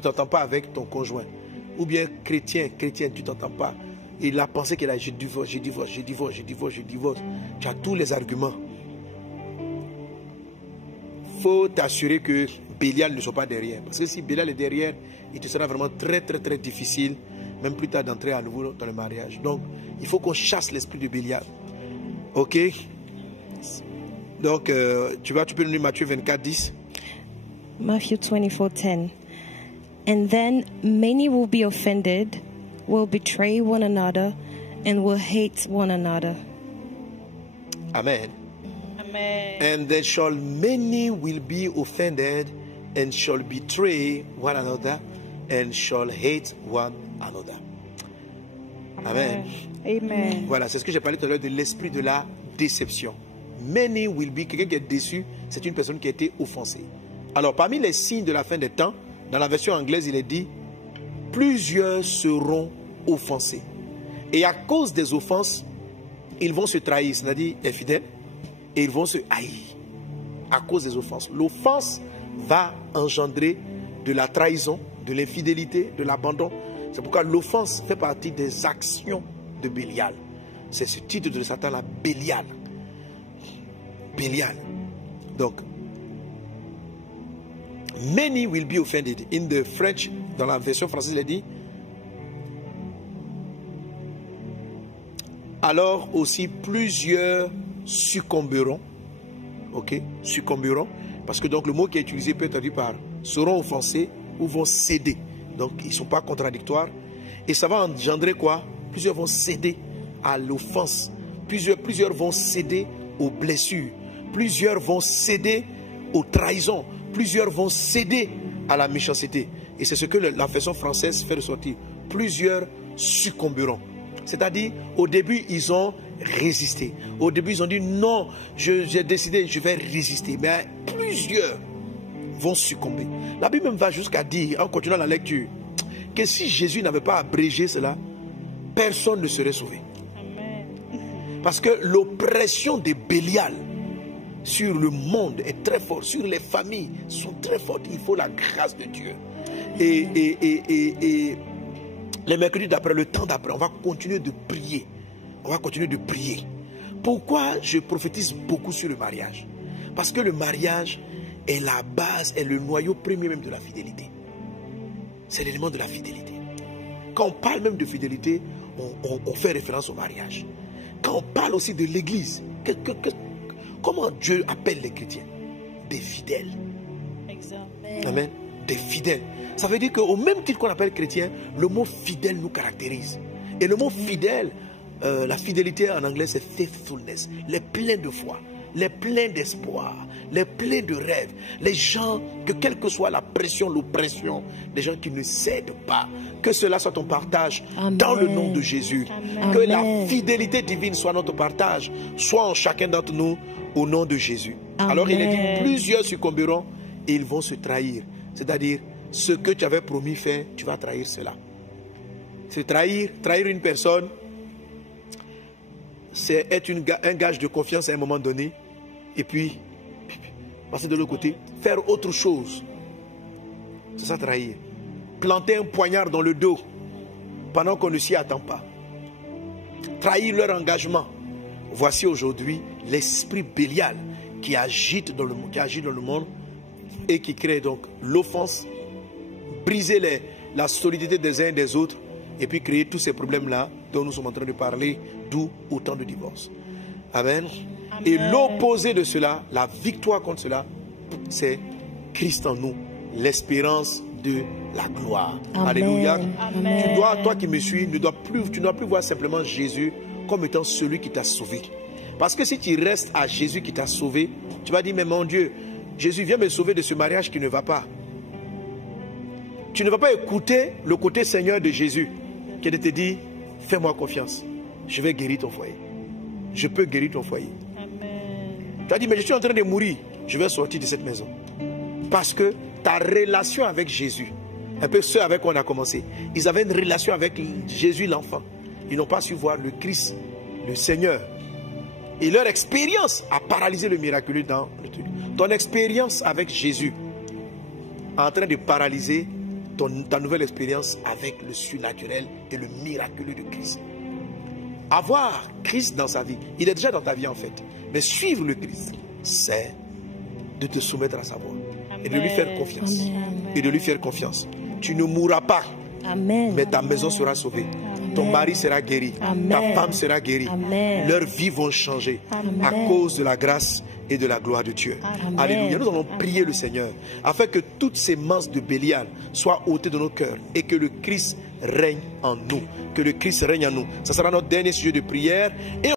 tu ne t'entends pas avec ton conjoint. Ou bien chrétienne, tu ne t'entends pas. Il a pensé qu'il a, je divorce. Tu as tous les arguments. Il faut t'assurer que Bélial ne soit pas derrière. Parce que si Bélial est derrière, il te sera vraiment très difficile, même plus tard, d'entrer à nouveau dans le mariage. Donc, il faut qu'on chasse l'esprit de Bélial. Ok? Donc, tu peux nous lire Matthieu 24, 10. Matthew 24:10. And then many will be offended, will betray one another, and will hate one another. Amen. Amen. And then shall many will be offended, and shall betray one another, and shall hate one another. Amen. Amen. Voilà, c'est ce que j'ai parlé tout à l'heure de l'esprit de la déception. Many will be, quelqu'un qui est déçu, c'est une personne qui a été offensée. Alors, parmi les signes de la fin des temps, dans la version anglaise, il est dit, plusieurs seront offensés. Et à cause des offenses, ils vont se trahir, c'est-à-dire infidèles, et ils vont se haïr à cause des offenses. L'offense va engendrer de la trahison, de l'infidélité, de l'abandon. C'est pourquoi l'offense fait partie des actions de Bélial. C'est ce titre de Satan-là, Bélial. Bélial. Donc, many will be offended. In the French, dans la version française, il est dit, alors aussi plusieurs succomberont. Ok, succomberont. Parce que donc le mot qui est utilisé peut être traduit par seront offensés ou vont céder. Donc ils ne sont pas contradictoires. Et ça va engendrer quoi? Plusieurs vont céder à l'offense. Plusieurs vont céder aux blessures. Plusieurs vont céder aux trahisons. Plusieurs vont céder à la méchanceté. Et c'est ce que la version française fait ressortir. Plusieurs succomberont. C'est-à-dire, au début, ils ont résisté. Au début, ils ont dit, non, j'ai décidé, je vais résister. Mais plusieurs vont succomber. La Bible même va jusqu'à dire, en continuant la lecture, que si Jésus n'avait pas abrégé cela, personne ne serait sauvé. Amen. Parce que l'oppression de Bélial sur le monde est très forte, sur les familles sont très fortes. Il faut la grâce de Dieu. Et les mercredis d'après, le temps d'après, on va continuer de prier. On va continuer de prier. Pourquoi je prophétise beaucoup sur le mariage? Parce que le mariage est la base, est le noyau premier même de la fidélité. C'est l'élément de la fidélité. Quand on parle même de fidélité, on fait référence au mariage. Quand on parle aussi de l'église, comment Dieu appelle les chrétiens? Des fidèles. Amen. Des fidèles. Ça veut dire qu'au même titre qu'on appelle chrétien, le mot fidèle nous caractérise. Et le mot fidèle, la fidélité en anglais c'est faithfulness. Les pleins de foi, les pleins d'espoir, les pleins de rêves. Les gens, que quelle que soit la pression, l'oppression, les gens qui ne cèdent pas. Que cela soit ton partage. Amen. Dans le nom de Jésus. Amen. Que la fidélité divine soit notre partage, soit en chacun d'entre nous, au nom de Jésus. Amen. Alors il est dit, plusieurs succomberont et ils vont se trahir. C'est-à-dire, ce que tu avais promis faire, tu vas trahir cela. C'est trahir une personne, c'est être un gage de confiance à un moment donné, et puis passer de l'autre côté, faire autre chose. C'est ça trahir. Planter un poignard dans le dos pendant qu'on ne s'y attend pas. Trahir leur engagement. Voici aujourd'hui l'esprit Bélial qui agite dans le monde et qui crée donc l'offense, briser la solidité des uns et des autres et puis créer tous ces problèmes-là dont nous sommes en train de parler, d'où autant de divorces. Amen. Amen. Et l'opposé de cela, la victoire contre cela, c'est Christ en nous, l'espérance de la gloire. Amen. Alléluia. Amen. Toi qui me suis, tu ne dois plus voir simplement Jésus comme étant celui qui t'a sauvé. Parce que si tu restes à Jésus qui t'a sauvé, tu vas dire, mais mon Dieu, Jésus vient me sauver de ce mariage qui ne va pas. Tu ne vas pas écouter le côté Seigneur de Jésus qui te dit, fais-moi confiance, je vais guérir ton foyer. Je peux guérir ton foyer. Amen. Tu as dit, mais je suis en train de mourir, je vais sortir de cette maison. Parce que ta relation avec Jésus, un peu ceux avec qui on a commencé, ils avaient une relation avec Jésus l'enfant. Ils n'ont pas su voir le Christ, le Seigneur. Et leur expérience a paralysé le miraculeux dans le truc. Ton expérience avec Jésus est en train de paralyser ta nouvelle expérience avec le surnaturel et le miraculeux de Christ. Avoir Christ dans sa vie, il est déjà dans ta vie en fait. Mais suivre le Christ, c'est de te soumettre à sa voix et de lui faire confiance. Amen. Et de lui faire confiance. Tu ne mourras pas, Amen. mais ta maison sera sauvée. Ton mari sera guéri. Amen. Ta femme sera guérie. Amen. Leurs vies vont changer à cause de la grâce et de la gloire de Dieu. Amen. Alléluia. Nous allons prier le Seigneur afin que toutes ces masses de Bélial soient ôtées de nos cœurs et que le Christ règne en nous. Que le Christ règne en nous. Ça sera notre dernier sujet de prière. Et